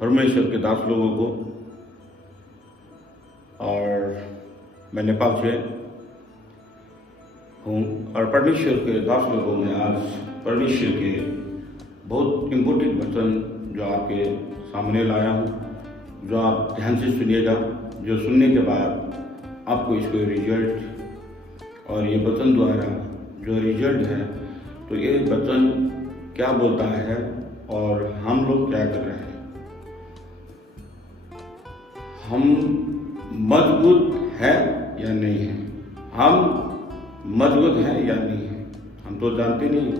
परमेश्वर के दास लोगों को। और मैं नेपाल से हूँ और परमेश्वर के दास लोगों में आज परमेश्वर के बहुत इम्पोर्टेंट वचन जो आपके सामने लाया हूँ, जो आप ध्यान से सुनिएगा। जो सुनने के बाद आपको इसको रिजल्ट और ये वचन द्वारा जो रिजल्ट है, तो ये वचन क्या बोलता है और हम लोग क्या कर रहे हैं, हम मजबूत है या नहीं है, हम मजबूत है या नहीं है, हम तो जानते नहीं,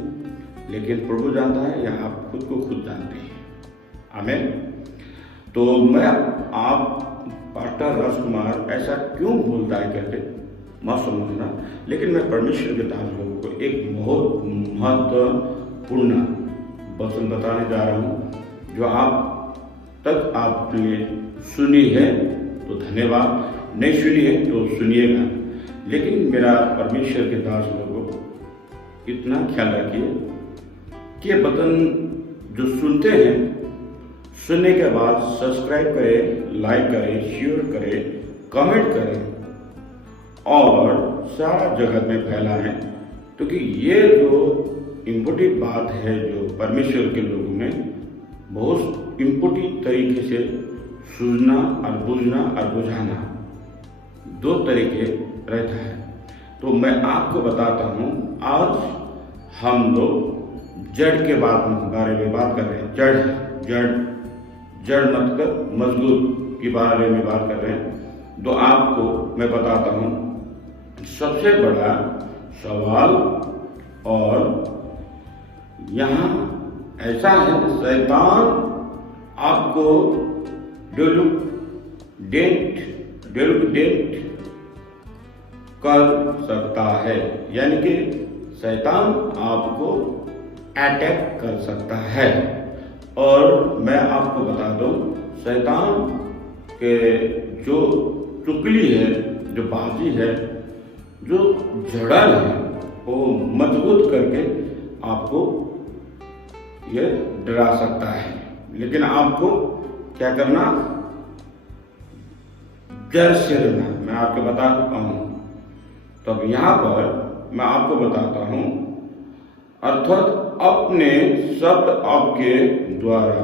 लेकिन प्रभु जानता है या आप खुद को खुद जानते हैं। आमीन। तो मैं आप पास्टर राजकुमार ऐसा क्यों बोलता है कहते मत समझना, लेकिन मैं परमेश्वर के दास लोगों को एक बहुत महत्वपूर्ण वचन बताने जा रहा हूँ, जो आप तक आपने सुनी है तो धन्यवाद, नहीं सुनी है तो सुनिएगा। लेकिन मेरा परमेश्वर के दास लोगों इतना ख्याल रखिए कि वचन जो सुनते हैं, सुनने के बाद सब्सक्राइब करें, लाइक करें, शेयर करें, कमेंट करें और सारा जगत में फैलाएं, क्योंकि ये जो इम्पोर्टेंट बात है जो परमेश्वर के लोगों में बहुत इम्पोर्टेंट तरीके से सूझना और बुझना और बुझाना दो तरीके रहता है। तो मैं आपको बताता हूँ, आज हम लोग जड़ के बारे में बात कर रहे हैं। जड़ मतलब मजबूत के बारे में बात कर रहे हैं। तो आपको मैं बताता हूँ, सबसे बड़ा सवाल और यहाँ ऐसा है, शैतान आपको डेट कर सकता है, यानी कि शैतान आपको अटैक कर सकता है। और मैं आपको बता दूं, शैतान के जो चुगली है, जो बाजी है, जो जड़न है, वो मजबूत करके आपको ये डरा सकता है। लेकिन आपको क्या करना, जड़ से रहना। मैं आपको बताता हूँ। तो अब यहाँ पर मैं आपको बताता हूँ, अर्थात अपने शब्द आपके द्वारा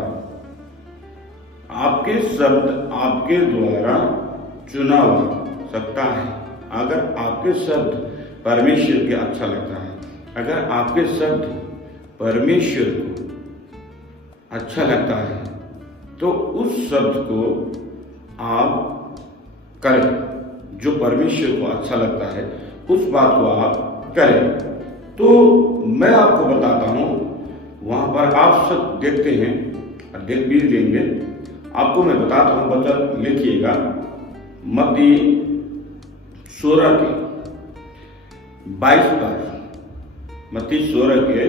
चुना जा सकता है। अगर आपके शब्द परमेश्वर के अच्छा लगता है, अगर आपके शब्द परमेश्वर को अच्छा लगता है, तो उस शब्द को आप करें। जो परमेश्वर को अच्छा लगता है उस बात को आप करें। तो मैं आपको बताता हूँ, वहाँ पर आप सब देखते हैं और देख भी देंगे। आपको मैं बताता हूँ, वचन लिखिएगा, मत्ती 16 के 22 पर, मत्ती 16 के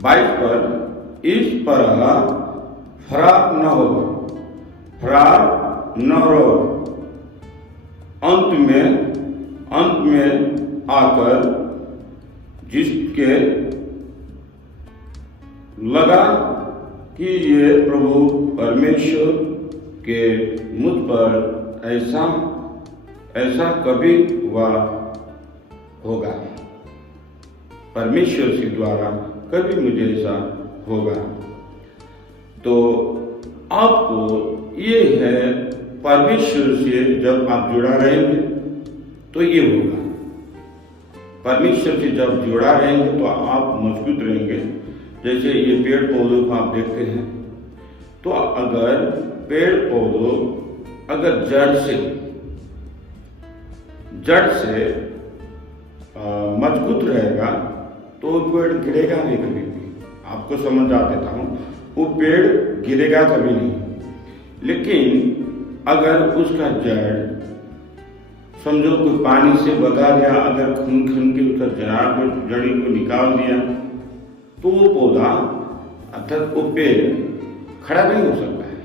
22 पर, इस पर फरार न हो, अंत में आकर जिसके लगा कि ये प्रभु परमेश्वर के मुझ पर ऐसा कभी हुआ होगा, परमेश्वर के द्वारा कभी मुझे ऐसा होगा। तो आपको ये है, परमेश्वर से जब आप जुड़ा रहेंगे तो ये होगा। परमेश्वर से जब जुड़ा रहेंगे तो आप मजबूत रहेंगे। जैसे ये पेड़ पौधों को आप देखते हैं, तो अगर पेड़ पौधों अगर जड़ से मजबूत रहेगा तो पेड़ गिरेगा नहीं कभी भी। आपको समझ आ देता हूँ, वो पेड़ गिरेगा कभी नहीं। लेकिन अगर उसका जड़ समझो कोई पानी से बगा दिया, अगर खून के उसका जड़ी को निकाल दिया, तो वो पौधा अर्थात वो पेड़ खड़ा नहीं हो सकता है,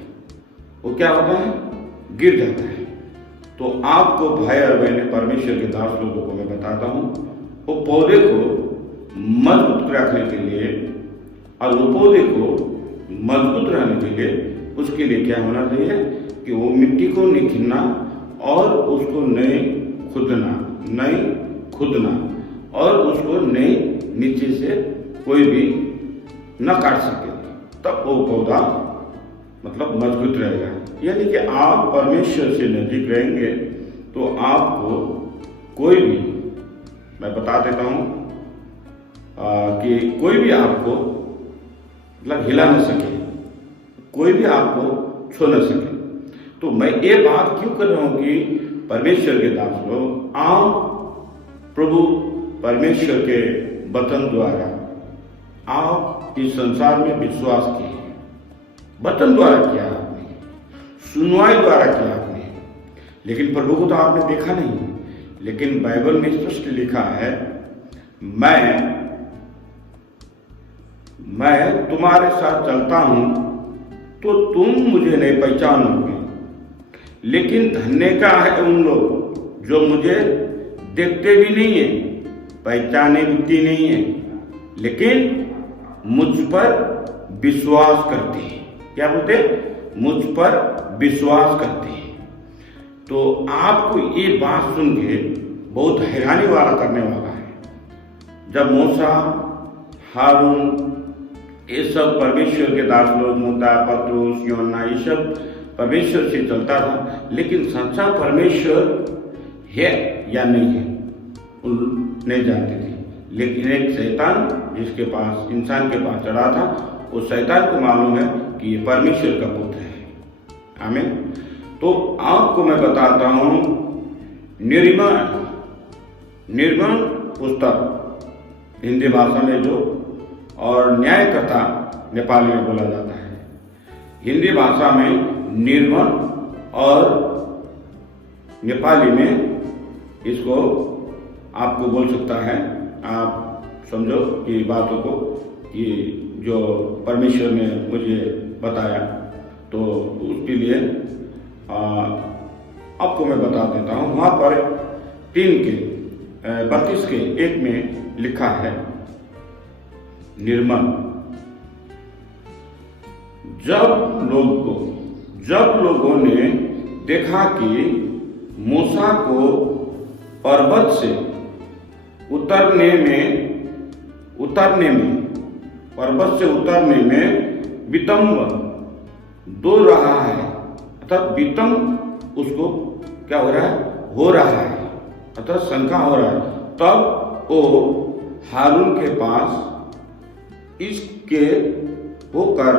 वो क्या होता है, गिर जाता है। तो आपको भाई और बहने, परमेश्वर के दास लोगों को मैं बताता हूँ, वो पौधे को मजबूत रखने के लिए और वो पौधे को मजबूत रहने के लिए उसके लिए क्या होना चाहिए कि वो मिट्टी को नहीं खींचना और उसको नहीं खुदना और उसको नहीं नीचे से कोई भी न काट सके, तब वो पौधा मतलब मजबूत रहेगा। यानी कि आप परमेश्वर से नजदीक रहेंगे तो आपको कोई भी, मैं बता देता हूँ कि कोई भी आपको मतलब हिला न सके, कोई भी आपको छू न सके। तो मैं ये बात क्यों कर रहा हूँ कि परमेश्वर के दास लोग आप प्रभु परमेश्वर के वचन द्वारा आप इस संसार में विश्वास किए, वचन द्वारा किया आपने, सुनवाई द्वारा किया आपने, लेकिन प्रभु को तो आपने देखा नहीं। लेकिन बाइबल में स्पष्ट लिखा है, मैं तुम्हारे साथ चलता हूं तो तुम मुझे नहीं पहचानोगे, लेकिन धन्य का है उन लोग जो मुझे देखते भी नहीं है, पहचाने भी नहीं है, लेकिन मुझ पर विश्वास करते हैं। क्या बोलते? मुझ पर विश्वास करते हैं। तो आपको ये बात सुन के बहुत हैरानी वाला करने वाला है। जब मूसा, हारून, ये सब परमेश्वर के दास लोग, मूसा, पतरस, यूहन्ना, ये सब परमेश्वर से चलता था, लेकिन सच्चा परमेश्वर है या नहीं है नहीं जानते थे। लेकिन एक शैतान जिसके पास, इंसान के पास चढ़ा था, उस शैतान को मालूम है कि ये परमेश्वर का पुत्र है। आमीन। तो आपको मैं बताता हूं निर्गमन पुस्तक हिंदी भाषा में जो, और न्याय कथा नेपाली में बोला जाता है। हिंदी भाषा में निर्गमन और नेपाली में इसको आपको बोल सकता है, आप समझो कि बातों को, कि जो परमेश्वर ने मुझे बताया, तो उसके लिए आपको मैं बता देता हूँ। वहाँ पर 3:32 में लिखा है, निर्मल, जब लोगों ने देखा कि मूसा को पर्वत से उतरने में विलंब दो रहा है, अर्थात विलंब उसको क्या हो रहा है, अर्थात शंका हो रहा है, तब वो हारून के पास इसके होकर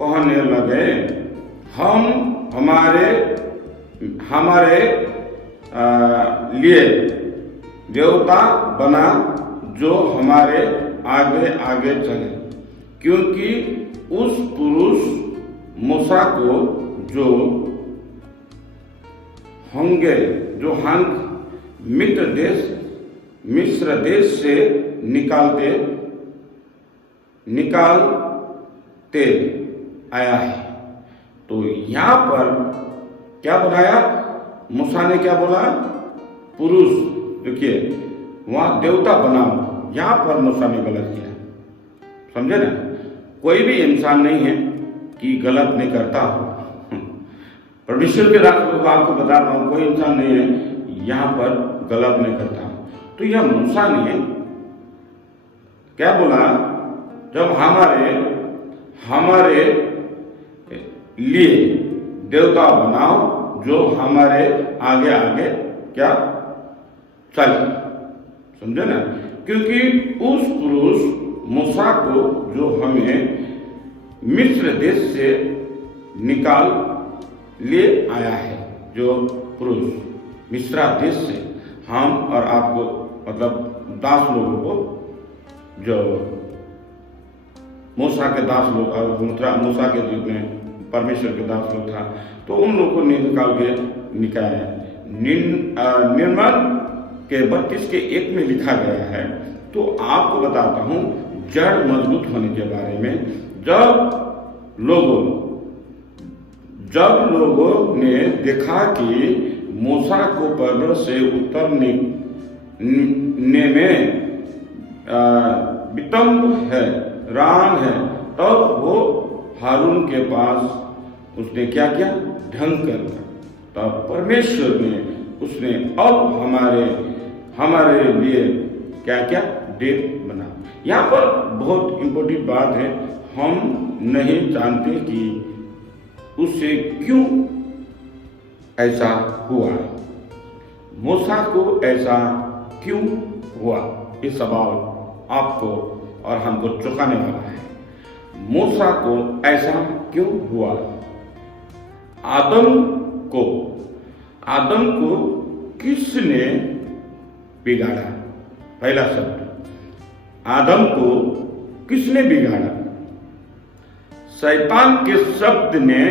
कहने लगे, हमारे लिए देवता बना जो हमारे आगे आगे चले, क्योंकि उस पुरुष मूसा को जो मिस्र देश से निकालते आया है। तो यहाँ पर क्या बनाया? मूसा ने क्या बोला? पुरुष, देखिए वहां देवता बनाओ, यहाँ पर मूसा ने गलत किया। समझे ना? कोई भी इंसान नहीं है कि गलत नहीं करता हो। परमेश्वर के रास्ते को आपको बता रहा हूं, कोई इंसान नहीं है यहाँ पर गलत नहीं करता। तो यह मूसा ने क्या बोला? जब हमारे लिए देवता बनाओ जो हमारे आगे आगे क्या चले। समझे ना? क्योंकि उस पुरुष मूसा को जो हमें मिस्र देश से निकाल ले आया है, जो पुरुष मिस्र देश से हम और आपको, मतलब दास लोगों को, जो मूसा के दास लोग और मूसा के युग में परमेश्वर के दास लोग था, तो उन लोगों को निकाल के निकाला। निर्मल के 32:1 में लिखा गया है। तो आपको बताता हूं जड़ मजबूत होने के बारे में। जब लोगों ने देखा कि मूसा को पर्वत से उतरने में विलंब है, रान है, तब वो हारून के पास उसने क्या किया? ढंग कर दिया। तब परमेश्वर ने उसने अब हमारे लिए क्या क्या? डेट बना। यहाँ पर बहुत इंपॉर्टेंट बात है, हम नहीं जानते कि उससे क्यों ऐसा हुआ, मूसा को ऐसा क्यों हुआ। ये सवाल आपको और हमको चौंकाने वाला है। मूसा को ऐसा क्यों हुआ? आदम को किसने बिगाड़ा? पहला शब्द, आदम को किसने बिगाड़ा? शैतान के शब्द ने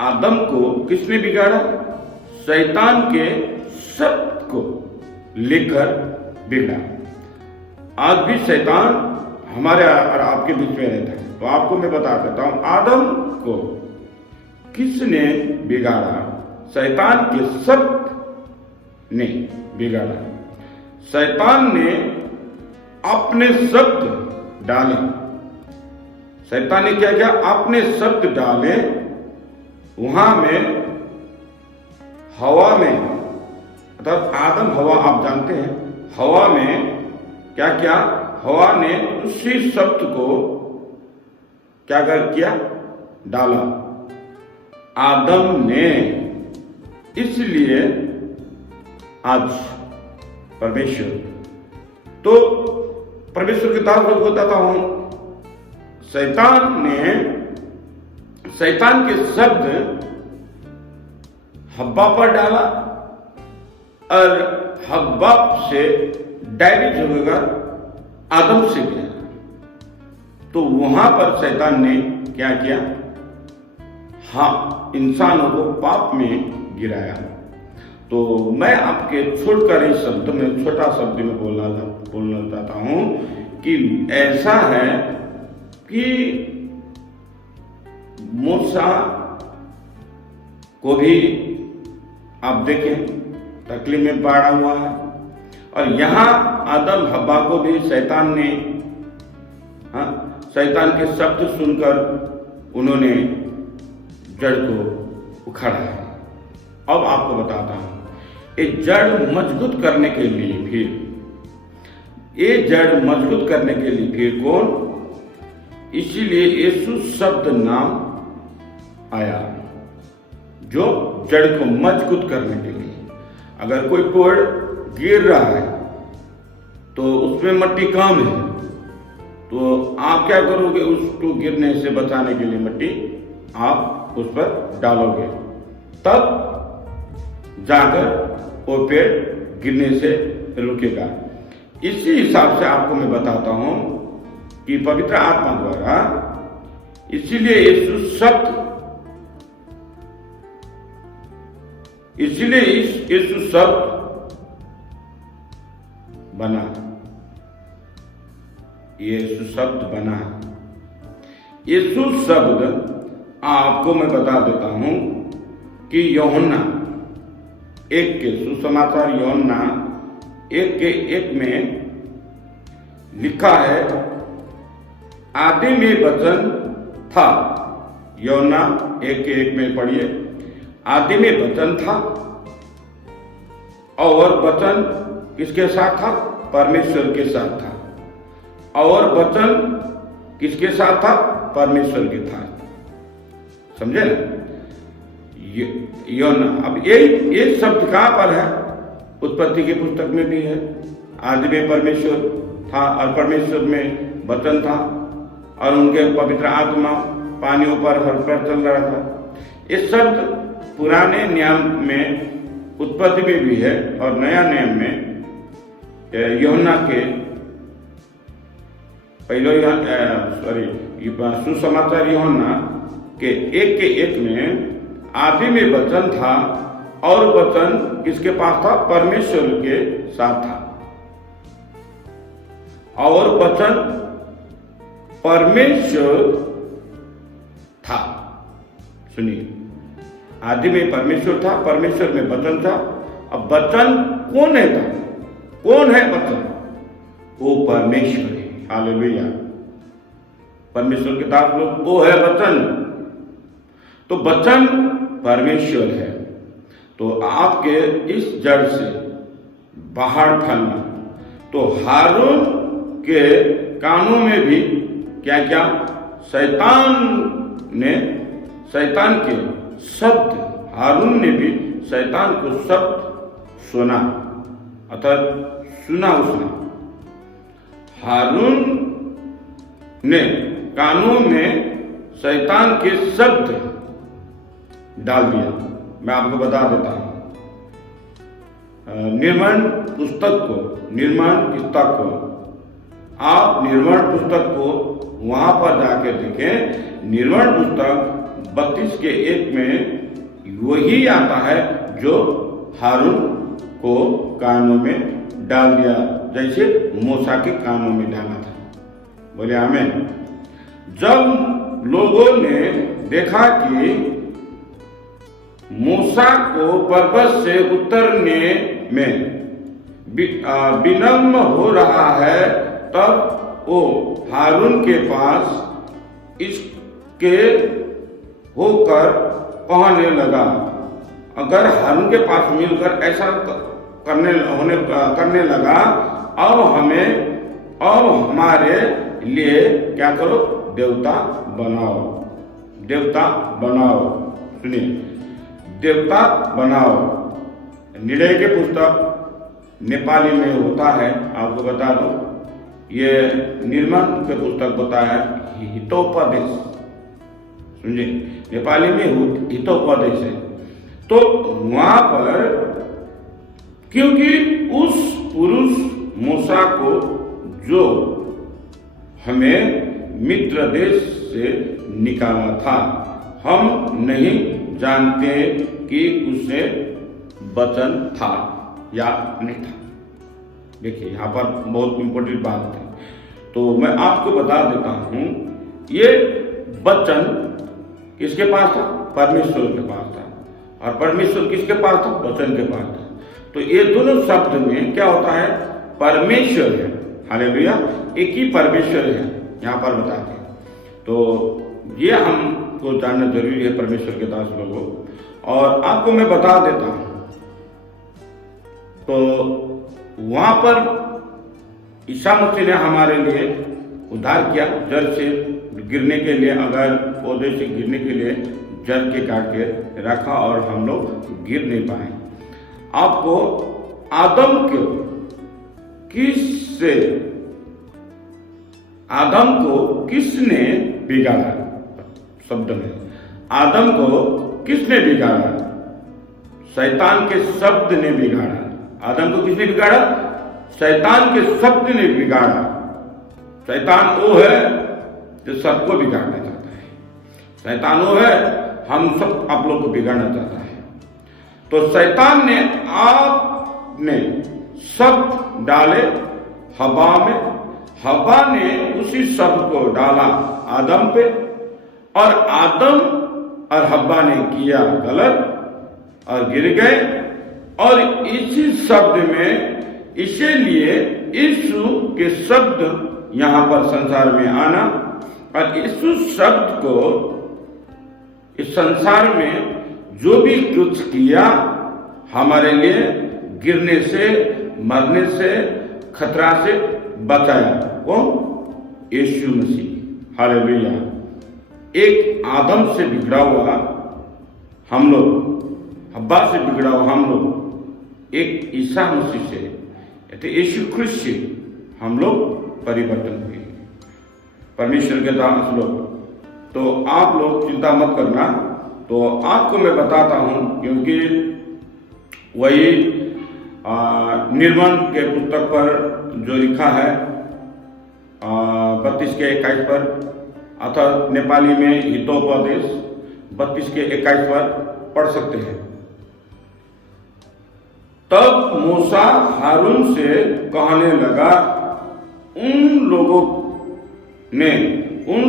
आदम को किसने बिगाड़ा? शैतान के शब्द को लेकर बिगड़ा। आज भी शैतान हमारे और आपके बीच में रहता है। तो आपको मैं बता देता हूं, आदम को किसने बिगाड़ा? शैतान के शब्द ने बिगाड़ा। शैतान ने अपने शब्द डाले। शैतान ने क्या किया? अपने शब्द डाले वहां में, हवा में, अर्थात आदम हवा आप जानते हैं, हवा में क्या किया? हवा ने उसी शब्द को क्या किया? डाला आदम ने। इसलिए आज परमेश्वर की तरफ को बताता हूं, शैतान के शब्द हव्वा पर डाला और हव्वा से डायरेक्ट होगा आदम से गया। तो वहां पर शैतान ने क्या किया? हाँ, इंसानों को पाप में गिराया। तो मैं आपके छोड़कर इस शब्द में, छोटा शब्द में बोलना चाहता हूं कि ऐसा है कि मूसा को भी आप देखें तकलीफ में पड़ा हुआ है, और यहां आदम हव्वा को भी शैतान ने, शैतान के शब्द सुनकर उन्होंने जड़ को उखाड़ा है। अब आपको बताता हूं, ये जड़ मजबूत करने के लिए फिर कौन? इसीलिए यीशु शब्द नाम आया, जो जड़ को मजबूत करने के लिए। अगर कोई पेड़ गिर रहा है तो उसमें मिट्टी कम है, तो आप क्या करोगे? उसको गिरने से बचाने के लिए मिट्टी आप उस पर डालोगे, तब जाकर वो पेड़ गिरने से रुकेगा। इसी हिसाब से आपको मैं बताता हूं कि पवित्र आत्मा द्वारा, इसीलिए यीशु शब्द बना। यीशु शब्द बना। यीशु शब्द आपको मैं बता देता हूं कि यूहन्ना 1 के सुसमाचार, यूहन्ना 1 के 1 में लिखा है, आदि में वचन था। यूहन्ना 1 के 1 में पढ़िए, आदि में वचन था और वचन किसके साथ था? परमेश्वर के साथ था। और वचन किसके साथ था? परमेश्वर के साथ। समझे ना? यूहन्ना, अब ये शब्द कहां पर है? उत्पत्ति की पुस्तक में भी है। आदि में परमेश्वर था और परमेश्वर में वचन था और उनके पवित्र आत्मा पानियों पर हर पर चल रहा था। ये शब्द पुराने नियम में उत्पत्ति में भी है और नया नियम में यूहन्ना के सुसमाचार यूहन्ना के 1 के 1 में आदि में वचन था और वचन किसके पास था? परमेश्वर के साथ था। और वचन परमेश्वर था। सुनिए, आदि में परमेश्वर था, परमेश्वर में वचन था। अब वचन कौन है? कौन है वचन? वो परमेश्वर है। हालेलुया। परमेश्वर के दास लोग, वो है वचन। तो वचन परमेश्वर है। तो आपके इस जड़ से बाहर फैलना। तो हारून के कानों में भी क्या क्या, शैतान के शब्द, हारून ने भी शैतान को शब्द सुना, अर्थात सुना उसने। हारून ने कानों में शैतान के शब्द डाल दिया। मैं आपको बता देता हूं, निर्माण पुस्तक को आप निर्माण पुस्तक को वहां पर जाके देखें। निर्माण पुस्तक 32:1 में वही आता है जो हारून को कानों में डाल दिया, जैसे मूसा के कानों में डाला था। बोले आमीन। जब लोगों ने देखा कि मूसा को पर्वत से उतरने में विलम्ब हो रहा है, तब वो हारून के पास इसके होकर कहने लगा। अगर हारून के पास मिलकर ऐसा करने लगा, अब हमारे लिए क्या करो, देवता बनाओ। सुनिए, देवता बनाओ। निर्णय के पुस्तक नेपाली में होता है, आपको बता दो, ये निर्माण के पुस्तक होता है हितोपदेश। समझे, नेपाली में हितोपदेश है। तो वहां पर क्योंकि उस पुरुष मूसा को जो हमें मित्र देश से निकाला था, हम नहीं जानते कि उसे वचन था या नहीं था। देखिए, यहाँ पर बहुत इंपॉर्टेंट बात है। तो मैं आपको बता देता हूं, ये वचन किसके पास था? परमेश्वर के पास था। और परमेश्वर किसके पास था? वचन के पास था। तो ये दोनों शब्द में क्या होता है? परमेश्वर है। हालेलुया, एक ही परमेश्वर है यहाँ पर बताते हैं। तो ये हमको जानना जरूरी है परमेश्वर के दास लोगों। और आपको मैं बता देता हूं, तो वहां पर ईसा मसीह ने हमारे लिए उद्धार किया, जड़ से गिरने के लिए, अगर पौधे से गिरने के लिए जड़ के काट के रखा और हम लोग गिर नहीं पाए। आपको आदम को किसने बिगाड़ा? शब्द में आदम को किसने बिगाड़ा? शैतान के शब्द ने बिगाड़ा। आदम को किसने बिगाड़ा? शैतान के शब्द ने बिगाड़ा। शैतान वो है जो सबको बिगाड़ना चाहता है। शैतान वो है, हम सब आप लोग को बिगाड़ना चाहता है। तो शैतान ने आपने शब्द डाले हवा में, हवा ने उसी शब्द को डाला आदम पे, और आदम और हवा ने किया गलत और गिर गए। और इसी शब्द में, इसीलिए यीशु के शब्द यहाँ पर संसार में आना, और यीशु शब्द को इस संसार में जो भी कुछ किया, हमारे लिए गिरने से, मरने से, खतरा से बचाया। कौन? यीशु मसीह। हालेलुया। एक आदम से बिगड़ा हुआ हम लोग, हब्बा से बिगड़ा हुआ हम लोग, एक ईसा मसीह से, यीशु ख्रिस्त से हम लोग परिवर्तन हुए, परमेश्वर के दास लोग। तो आप लोग चिंता मत करना। तो आपको मैं बताता हूं, क्योंकि वही निर्माण के पुस्तक पर जो लिखा है 32:21 पर, अर्थात नेपाली में हितोपदेश 32:21 पर पढ़ सकते हैं। तब मूसा हारून से कहने लगा, उन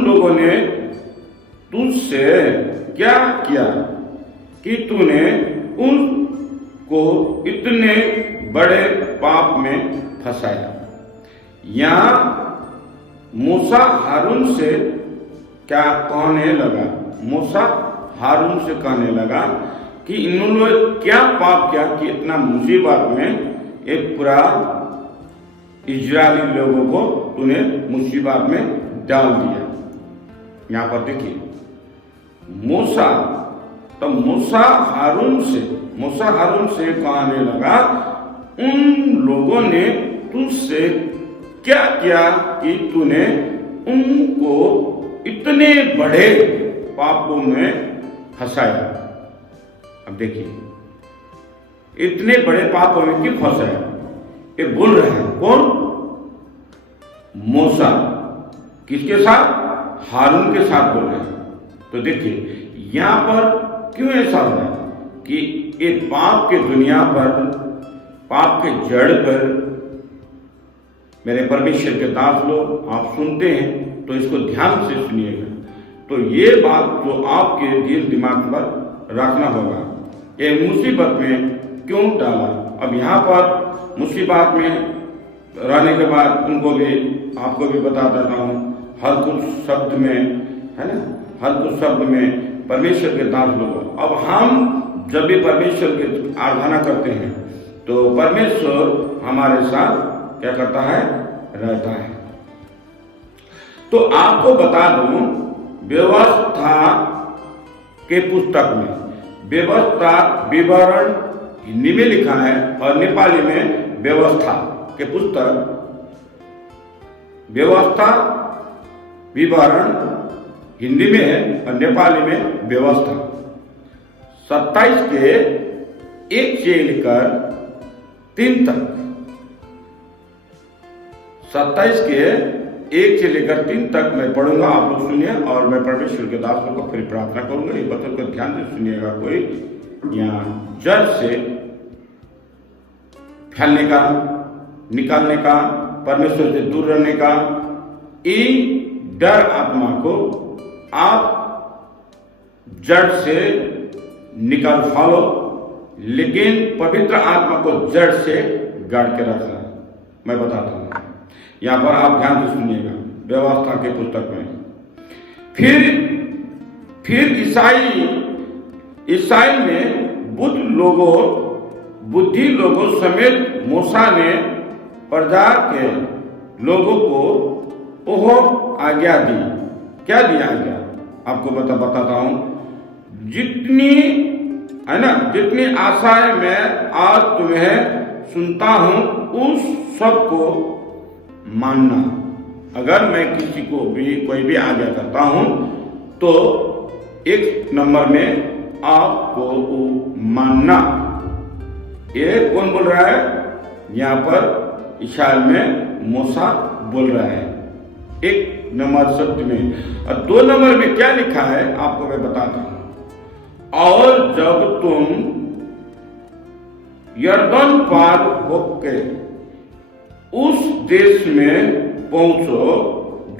लोगों ने तुझसे क्या किया कि तूने उनको इतने बड़े पाप में फंसाया? यहाँ मूसा हारून से क्या कहने लगा? मूसा हारून से कहने लगा कि इन्होंने क्या पाप किया कि इतना मुसीबत में एक पूरा इजरायली लोगों को तूने मुसीबत में डाल दिया। यहां पर देखिए मूसा, तो मूसा हारून से कहने लगा उन लोगों ने तुझसे क्या किया कि तूने उनको इतने बड़े पापों में फंसाया। अब देखिए इतने बड़े पापों में क्यों फंसाया, ये बोल रहे हैं कौन? मूसा किसके साथ? हारून के साथ बोल रहे हैं। तो देखिए यहां पर क्यों ऐसा हो रहा है कि ये पाप के दुनिया पर, पाप के जड़ पर मेरे परमेश्वर के दास लोग आप सुनते हैं तो इसको ध्यान से सुनिएगा। तो ये बात जो आपके दिल दिमाग पर रखना होगा, ये मुसीबत में क्यों डाला। अब यहाँ पर मुसीबत में रहने के बाद उनको भी, आपको भी बता देता हूँ, हर कुछ शब्द में है ना, हर कुछ शब्द में परमेश्वर के दास लोग। अब हम जब भी परमेश्वर की आराधना करते हैं तो परमेश्वर हमारे साथ क्या करता है? रहता है। तो आपको बता दूं, व्यवस्था के पुस्तक में व्यवस्था विवरण हिंदी में लिखा है और नेपाली में व्यवस्था के पुस्तक व्यवस्था विवरण हिंदी में है और नेपाली में व्यवस्था 27 के 1 से लेकर 3 तक, 27 के 1 से लेकर 3 तक मैं पढ़ूंगा, आप लोग सुनिए और मैं परमेश्वर के दास लोग को फिर प्रार्थना करूंगा। ये वचन को ध्यान से सुनिएगा। कोई यहाँ जड़ से फैलने का, निकालने का, परमेश्वर से दूर रहने का, इन डर आत्मा को आप जड़ से निकाल फालो, लेकिन पवित्र आत्मा को जड़ से गाड़ के रखना। मैं बताता हूं, यहां पर आप ध्यान से सुनिएगा। व्यवस्था के पुस्तक में फिर ईसाई में बुद्धि लोगों समेत मूसा ने प्रजा के लोगों को ओह आज्ञा दी। क्या दिया आज्ञा? आपको बताता हूं। जितनी है ना, जितनी आशाएं मैं आज तुम्हें सुनता हूं उस सब को मानना। अगर मैं किसी को भी कोई भी आज्ञा करता हूं तो 1 नंबर में आपको वो मानना। ये कौन बोल रहा है? यहाँ पर ईसाई में मूसा बोल रहा है 1 नंबर शब्द में। और 2 नंबर में क्या लिखा है आपको मैं बताता हूं। और जब तुम यरदन पार होके उस देश में पहुंचो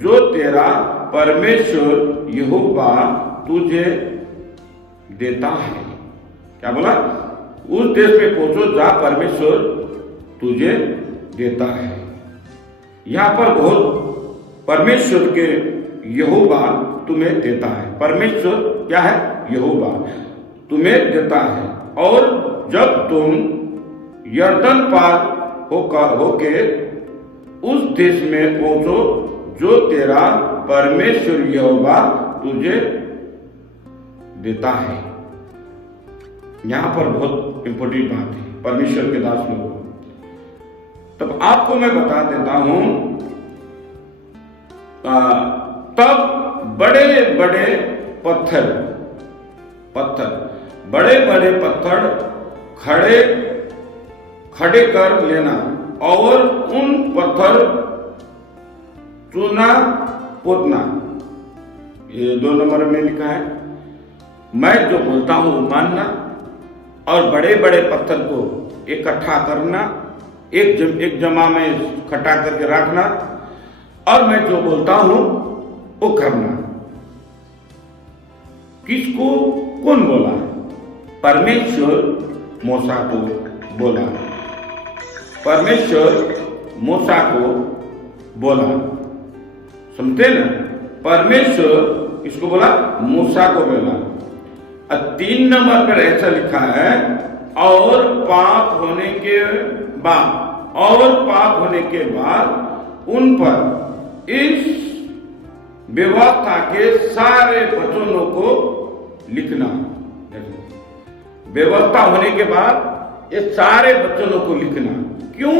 जो तेरा परमेश्वर यहोवा तुझे देता है। क्या बोला? उस देश में पहुंचो जहां परमेश्वर तुझे देता है। यहां पर बहुत परमेश्वर के यहोवा तुम्हें देता है। परमेश्वर क्या है? यहोवा तुम्हें देता है। और जब तुम यरदन पार होके उस देश में पहुंचो जो तेरा परमेश्वर यहोवा तुझे देता है। यहां पर बहुत इंपॉर्टेंट बात है परमेश्वर के दास लोगों। तब आपको मैं बता देता हूं, तब बड़े बड़े पत्थर बड़े बड़े पत्थर खड़े कर लेना और उन पत्थर चूना पोतना। ये 2 नंबर में लिखा है। मैं जो बोलता हूं मानना और बड़े बड़े पत्थर को इकट्ठा करना, एक जमा में इकट्ठा करके रखना और मैं जो बोलता हूं वो करना। किसको? कौन बोला? परमेश्वर मूसा को बोला। परमेश्वर मूसा को बोला। समझते ना? परमेश्वर किसको बोला? मूसा को बोला। और 3 नंबर पर ऐसा लिखा है, और पाप होने के बाद उन पर इस व्यवस्था के सारे वचनों को लिखना। व्यवस्था होने के बाद ये सारे वचनों को लिखना। क्यों?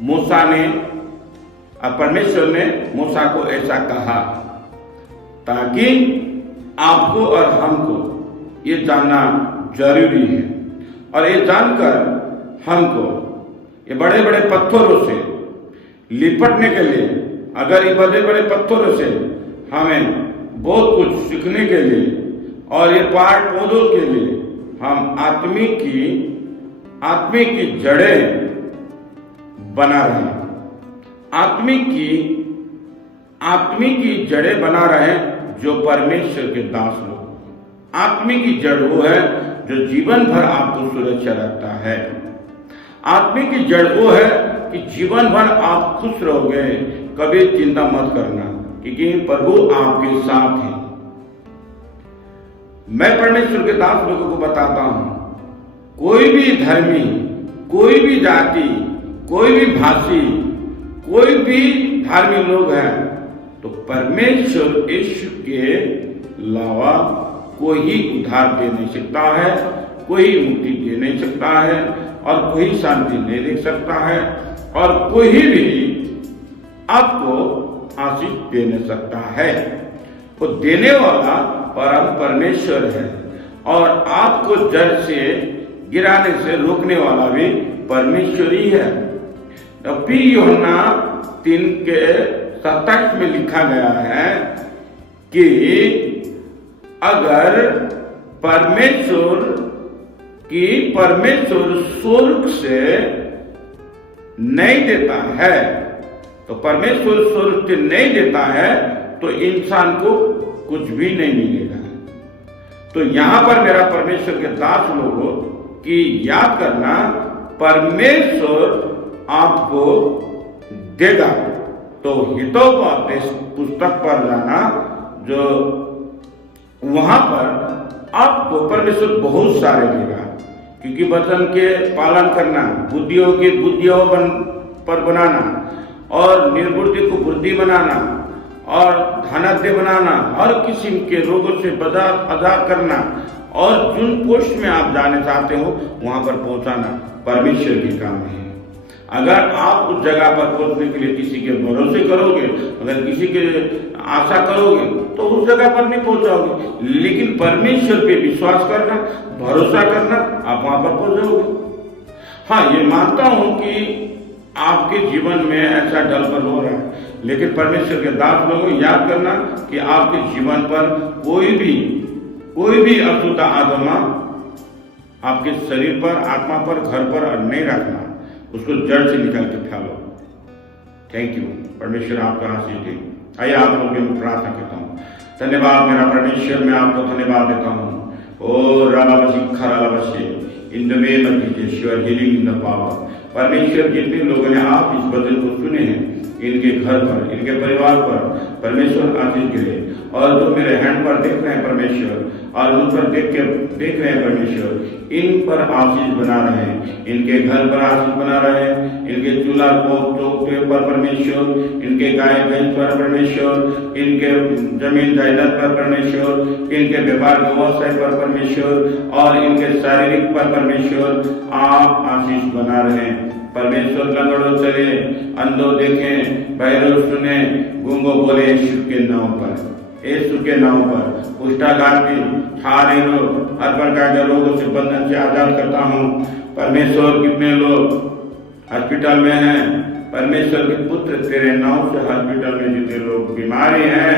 मूसा ने, परमेश्वर ने मूसा को ऐसा कहा ताकि आपको और हमको ये जानना जरूरी है, और ये जानकर हमको ये बड़े बड़े पत्थरों से लिपटने के लिए, अगर ये बड़े बड़े पत्थरों से हमें बहुत कुछ सीखने के लिए और ये पहाड़ पौधों के लिए हम आत्मिक की जड़ें बना रहे हैं, आत्मिक की जड़ें बना रहे हैं, जो परमेश्वर के दास लोग। आत्मिक की जड़ वो है जो जीवन भर आपको सुरक्षा रखता है। आत्मिक की जड़ वो है कि जीवन भर आप खुश रहोगे, कभी चिंता मत करना, क्योंकि प्रभु आपके साथ है। मैं परमेश्वर के दास लोगों को बताता हूं, कोई भी धर्मी, कोई भी जाति, कोई भी भाषी, कोई भी धार्मिक लोग हैं, तो परमेश्वर यीशु के अलावा कोई ही उद्धार दे नहीं सकता है, कोई मुक्ति दे नहीं सकता है, और कोई शांति नहीं दे सकता है, और कोई भी आपको आशीष दे नहीं सकता है। वो देने वाला परम परमेश्वर है, और आपको जड़ से गिराने से रोकने वाला भी परमेश्वर ही है। फिर यूहन्ना 3:27 में लिखा गया है कि अगर परमेश्वर स्वर्ग से नहीं देता है, तो परमेश्वर स्वर्ग से नहीं देता है तो इंसान को कुछ भी नहीं मिलेगा। तो यहां पर मेरा परमेश्वर के दास लोगों की याद करना, परमेश्वर आपको देगा। तो हितोपदेश पुस्तक पर जाना, जो वहां पर आपको परमेश्वर बहुत सारे देगा, क्योंकि वचन के पालन करना, बुद्धियों पर बनाना, और निर्बुद्धि को बुद्धि बनाना, और धनाढ्य बनाना, हर किस्म के रोगों से आजाद करना, और जिन पोस्ट में आप जाने चाहते हो वहां पर पहुंचाना परमेश्वर के काम है। अगर आप उस जगह पर पहुंचने के लिए किसी के भरोसे करोगे, अगर किसी के आशा करोगे, तो उस जगह पर नहीं पहुंचाओगे। लेकिन परमेश्वर पे विश्वास करना, भरोसा करना, आप वहां पर पहुंच जाओगे। हाँ, ये मानता हूं कि आपके जीवन में ऐसा ढलपल हो रहा है, लेकिन परमेश्वर के दास लोगों को याद करना कि आपके जीवन पर कोई भी अशुद्ध आत्मा आपके शरीर पर, आत्मा पर, घर पर नहीं रखना, उसको जड़ से निकाल के फैलो। Thank you. परमेश्वर आपका आशीष दे। आइए आप लोगों के मैं प्रार्थना करता हूँ। धन्यवाद मेरा परमेश्वर, मैं आपको धन्यवाद देता हूँ। ओ रालावशी खरालावशी, in the name of Jesus you are healing in the power. परमेश्वर, जितने लोगों ने आप इस वचन को सुने हैं, इनके घर पर, इनके परिवार पर परमेश्वर आशीष गिरे, और जो मेरे हैंड पर देख रहे हैं परमेश्वर, और उन पर देख रहे हैं परमेश्वर, इन पर आशीष बना रहे हैं, इनके घर पर आशीष बना रहे हैं, इनके चूल्हा चौके पर परमेश्वर, इनके गाय भैंस पर परमेश्वर, इनके जमीन जायदाद पर परमेश्वर, इनके व्यापार व्यवसाय पर परमेश्वर, और इनके शारीरिक पर परमेश्वर आप आशीष बना रहे हैं। परमेश्वर, लंगड़ों चले, अंधों देखें, बहरों सुने, गूंगों बोले यीशु के नाम पर, यीशु के नाम पर। कुष्ठाघाती, सारे लोग, हर प्रकार के रोगों से बंधन से आजाद करता हूँ। परमेश्वर, कितने लोग हॉस्पिटल में हैं, परमेश्वर के पुत्र तेरे नाम से हॉस्पिटल में जितने लोग बीमारी हैं,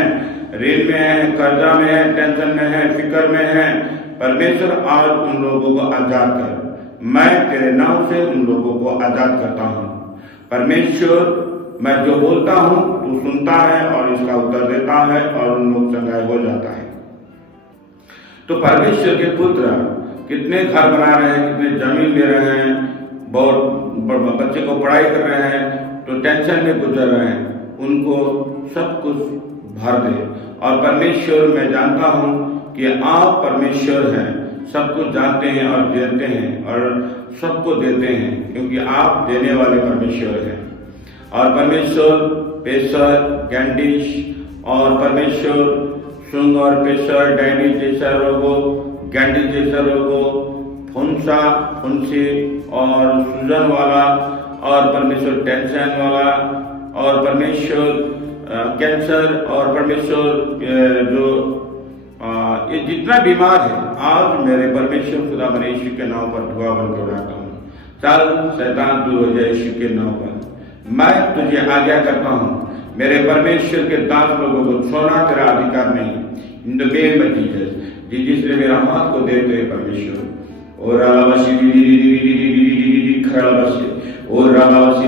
ऋण में हैं, कर्जा में हैं, टेंशन में हैं, फिक्र में हैं, परमेश्वर आज उन लोगों को आजाद कर। मैं तेरे नाम से उन लोगों को आजाद करता हूँ। परमेश्वर, मैं जो बोलता हूँ तू सुनता है और इसका उत्तर देता है, और उन लोग चंगाई हो जाता है। तो परमेश्वर के पुत्र कितने घर बना रहे हैं, कितने जमीन ले रहे हैं, बहुत बच्चे को पढ़ाई कर रहे हैं, तो टेंशन में गुजर रहे हैं, उनको सब कुछ भर दे, और परमेश्वर मैं जानता हूँ कि आप परमेश्वर हैं, सब कुछ जानते हैं और देते हैं और सबको देते हैं, क्योंकि आप देने वाले परमेश्वर हैं। और परमेश्वर पेशर गैंडिश और परमेश्वर सुंग और पेशर डैडी जैसा रोगों, गैंडी जैसा रोगों, फुंसा फुंसी और सूजन वाला और परमेश्वर टेंशन वाला और परमेश्वर कैंसर और परमेश्वर जो ये जितना बीमार है, आज मेरे परमेश्वर खुदा बने यीशु के नाम पर दुआ बन के उड़ाता हूँ। चल शैतान दूर हो जाए यीशु के नाम पर। मैं तुझे आज्ञा करता हूँ, मेरे परमेश्वर के दास लोगों को छोड़ना तेरा अधिकार नहीं। इन द नेम ऑफ जीसस, जिसने मेरा हाथ को दे तेरे परमेश्वर और रालावासी खरालवासी और रालावासी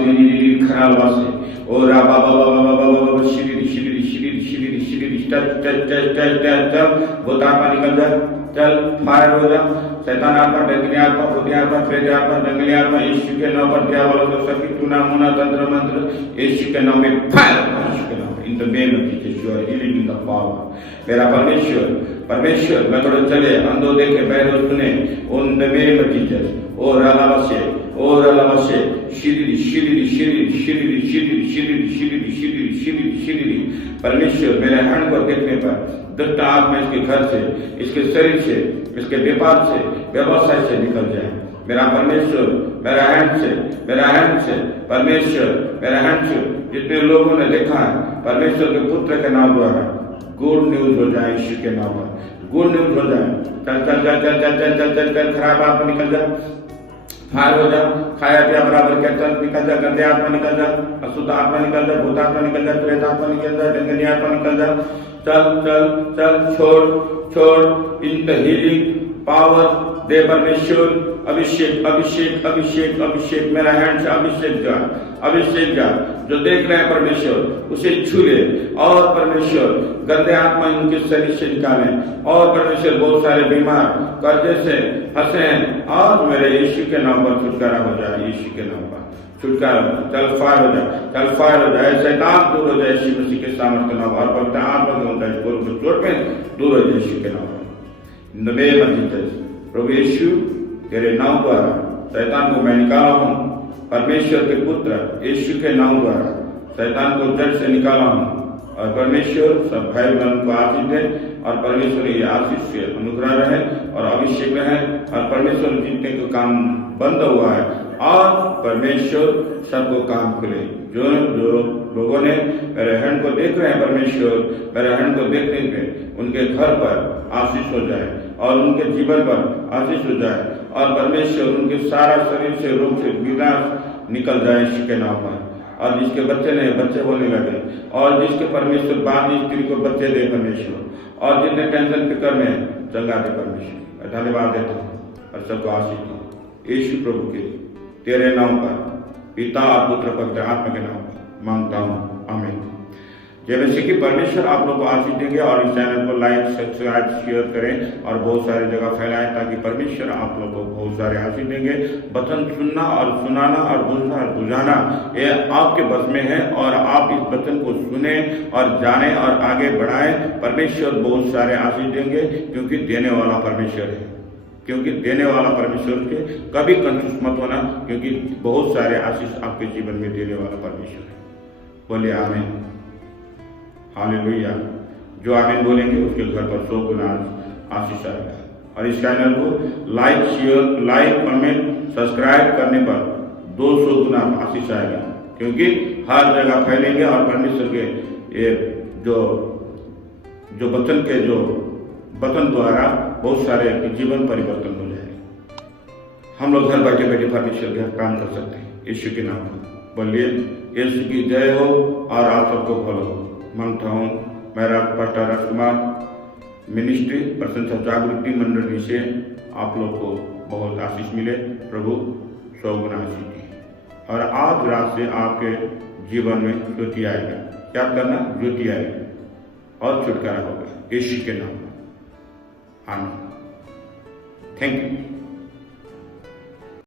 खरालवासी और राबा बाबा बाबा बाबा शिरी शिरी शिरी शिरी शिरी चल चल चल चल चल चल बोता पानी निकल जा, चल फायर हो जा। शैतान आत्मा, डंगली आत्मा, भूतिया आत्मा, प्रेत आत्मा, जंगली आत्मा, यीशु के नाम पर दिया वाला तो सभी टूना मुना तंत्र मंत्र यीशु के नाम में फायर, यीशु के नाम में in the name of Jesus you are healing in the power. मेरा परमेश्वर परमेश्वर मैं थोड़े चले अंधो देखे बहरो सुने इन द नेम ऑफ जीसस और अलावसे शिरी शिरी शिरी शिरी शिरी शिरी शिरी शिरी शिरी शिरी परमेश्वर मेरे हैंड को देखने पर दुष्ट आत्मा इसके घर से, इसके शरीर से, इसके व्यापार से, व्यवसाय से निकल जाए। मेरा परमेश्वर मेरा हैंड से परमेश्वर मेरा हैंड से जितने लोगों ने देखा है परमेश्वर के पुत्र के नाम द्वारा गुड न्यूज हो जाए, यीशु के नाम पर गुड न्यूज हो जाए। चल चल चल चल चल चल चल चल चल खराब आत्मा निकल जा, फायर हो जा, खाया पिया बराबर क्या चल निकल जा, गंदे आत्मा निकल जा, अशुद्ध आत्मा निकल जा, भूत आत्मा निकल जा, प्रेत आत्मा निकल जा, डंगनी आत्मा निकल जा। चल चल चल छोड़ छोड़ इन द हीलिंग पावर दे परमेश्वर। अभिषेक अभिषेक अभिषेक अभिषेक मेरा हैंड से अभिषेक जा जो देख रहे हैं परमेश्वर उसे छू ले और परमेश्वर गंदे आत्मा इनके शरीर से निकाले और परमेश्वर बहुत सारे बीमार कर्जे से फंसे हैं और मेरे यीशु के नाम पर छुटकारा हो जाए, यीशु के नाम पर छुटकारा। चल फायर हो जाए, चल फायर हो जाए, शैतान दूर हो जाए यीशु मसीह के सामर्थ्य नाम और पवित्र आत्मा के उनका चोट में दूर हो जाए यीशु के नाम पर। In the name of Jesus प्रभु यीशु तेरे नाम द्वारा शैतान को मैं निकाला हूँ, परमेश्वर के पुत्र यीशु के नाम द्वारा शैतान को जड़ से निकाला हूँ और परमेश्वर सब भाई बहन को आशीष दे और परमेश्वर ये आशीष से अनुग्रह रहे और अभिषेक रहे और परमेश्वर जितने को काम बंद हुआ है और परमेश्वर सबको काम खुले। जो लोगों ने मेरे हैंड को देख रहे हैं परमेश्वर मेरे हैंड को देखने में उनके घर पर आशीष हो जाए और उनके जीवन पर आशीष हो जाए और परमेश्वर उनके सारा शरीर से रोग से विनाश निकल जाए यीशु के नाम पर। और जिसके बच्चे नहीं बच्चे होने लगे और जिसके परमेश्वर बानी स्त्री को बच्चे दे परमेश्वर और जितने टेंशन फिक्र में चंगा दे परमेश्वर। धन्यवाद देता हूँ और सबको आशीष दो यीशु प्रभु के तेरे नाम पर पिता और पुत्र पवित्र आत्मा के नाम पर मांगता हूँ, आमीन। जय मसीह की परमेश्वर आप लोग को आशीष देंगे और इस चैनल को लाइक सब्सक्राइब शेयर करें और बहुत सारी जगह फैलाएं ताकि परमेश्वर आप लोग को बहुत सारे आशीष देंगे। वचन सुनना और सुनाना और बुझना और बुझाना ये आपके बस में है और आप इस वचन को सुने और जाने और आगे बढ़ाएं। परमेश्वर बहुत सारे आशीष देंगे क्योंकि देने वाला परमेश्वर है, क्योंकि देने वाला परमेश्वर के कभी कंजूस मत होना क्योंकि बहुत सारे आशीष आपके जीवन में देने वाला परमेश्वर है। बोले आमीन, हालेलुया। जो आमीन बोलेंगे उसके घर पर 100 गुना आशीष आएगा। और इस चैनल को like share like comment subscribe करने पर 200 गुना आशीष आएगा क्योंकि हर जगह फैलेंगे और परमेश्वर के ये जो वचन के जो वचन द्वारा बहुत सारे जीवन परिवर्तन हो जाएगा। हम लोग घर बैठे बैठे परमेश्वर के काम कर सकते हैं यीशु के नाम पर। बोलिए यीशु की जय हो और आप सबको फल हो। मांगता हूँ मेरा पास्टर राजकुमार मिनिस्ट्री प्रशंसा जागृति मंडली से आप लोग को बहुत आशीष मिले। प्रभु 100 गुना आशीष दी और आज रात से आपके जीवन में ज्योति आएगा। क्या करना? ज्योति आएगी और छुटकारा होगा यीशु के नाम में। आमीन। Thank you.